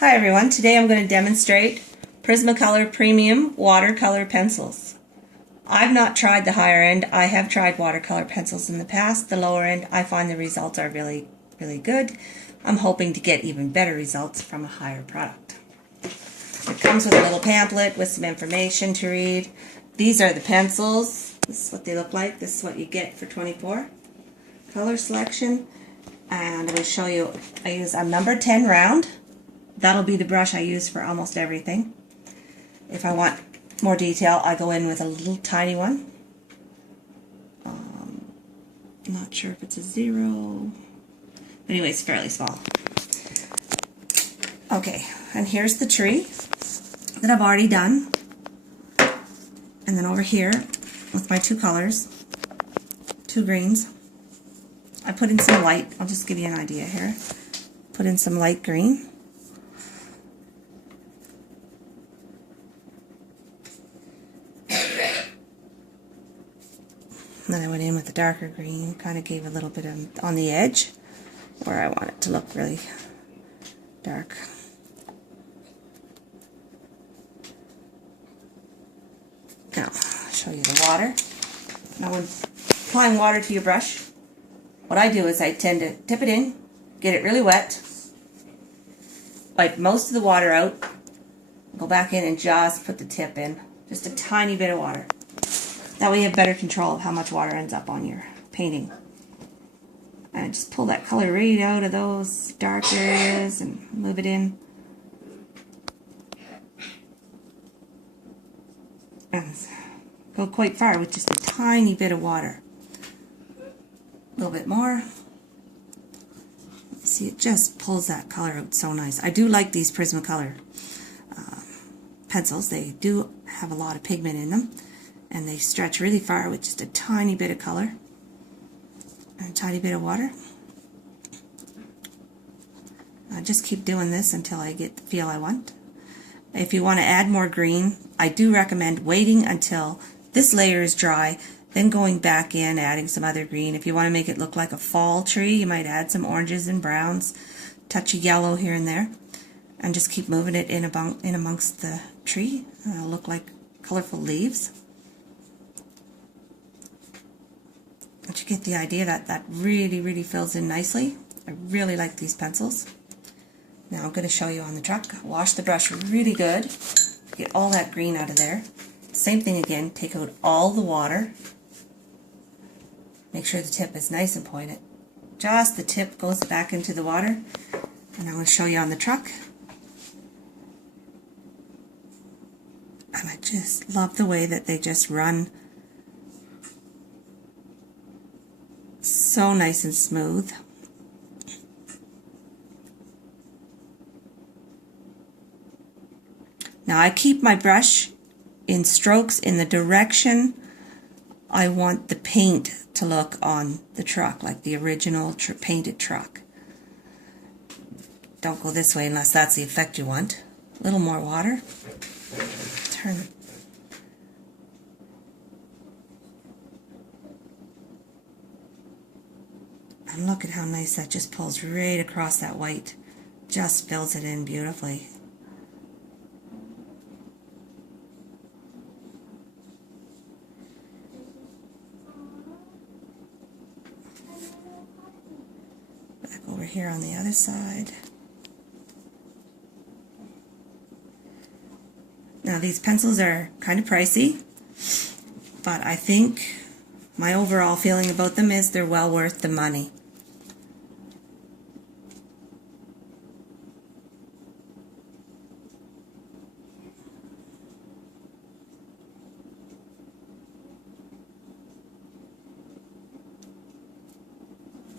Hi everyone, today I'm going to demonstrate Prismacolor Premium Watercolor Pencils. I've not tried the higher end. I have tried watercolor pencils in the past. The lower end, I find the results are really good. I'm hoping to get even better results from a higher product. It comes with a little pamphlet with some information to read. These are the pencils. This is what they look like. This is what you get for 24. Color selection. And I'm going to show you, I use a number 10 round. That'll be the brush I use for almost everything. If I want more detail, I go in with a little tiny one. I'm not sure if it's a 0. But anyway, it's fairly small. Okay, and here's the tree that I've already done. And then over here, with my two colors, two greens, I put in some light. I'll just give you an idea here. Put in some light green. Then I went in with the darker green, kind of gave a little bit of on the edge where I want it to look really dark. Now, I'll show you the water. Now, when applying water to your brush, what I do is I tend to dip it in, get it really wet, wipe most of the water out, go back in and just put the tip in, just a tiny bit of water. That way you have better control of how much water ends up on your painting. And just pull that color right out of those dark areas and move it in. And go quite far with just a tiny bit of water. A little bit more. See, it just pulls that color out so nice. I do like these Prismacolor pencils. They do have a lot of pigment in them. And they stretch really far with just a tiny bit of color and a tiny bit of water. I just keep doing this until I get the feel I want. If you want to add more green, I do recommend waiting until this layer is dry, then going back in, adding some other green. If you want to make it look like a fall tree, you might add some oranges and browns, touch of yellow here and there, and just keep moving it in amongst the tree. It'll look like colorful leaves. But you get the idea that that really fills in nicely. I really like these pencils. Now I'm going to show you on the truck. Wash the brush really good. Get all that green out of there. Same thing again. Take out all the water. Make sure the tip is nice and pointed. Just the tip goes back into the water. And I'm going to show you on the truck. And I just love the way that they just run so nice and smooth. Now I keep my brush in strokes in the direction I want the paint to look on the truck, like the original painted truck. Don't go this way unless that's the effect you want. A little more water. Turn. And look at how nice that just pulls right across that white. Just fills it in beautifully. Back over here on the other side. Now these pencils are kind of pricey, but I think my overall feeling about them is they're well worth the money.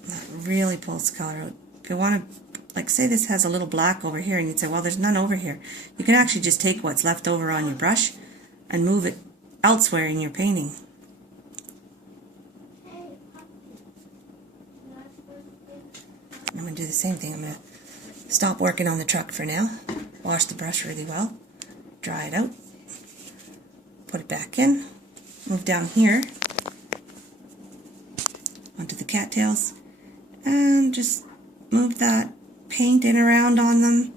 That really pulls the color out. If you want to, like, say this has a little black over here, and you'd say, well, there's none over here. You can actually just take what's left over on your brush and move it elsewhere in your painting. I'm going to do the same thing. I'm going to stop working on the truck for now. Wash the brush really well. Dry it out. Put it back in. Move down here onto the cattails. And just move that paint in around on them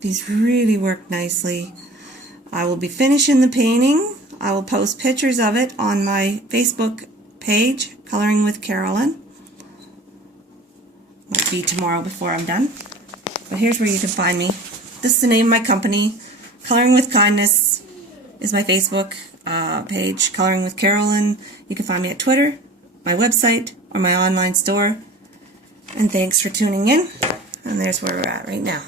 These really work nicely. I will be finishing the painting. I will post pictures of it on my Facebook page, Coloring with Carolin. Might be tomorrow before I'm done. But here's where you can find me. This is the name of my company. Coloring with Kindness is my Facebook page, Coloring with Carolin. You can find me at Twitter, my website, or my online store. And thanks for tuning in. And there's where we're at right now.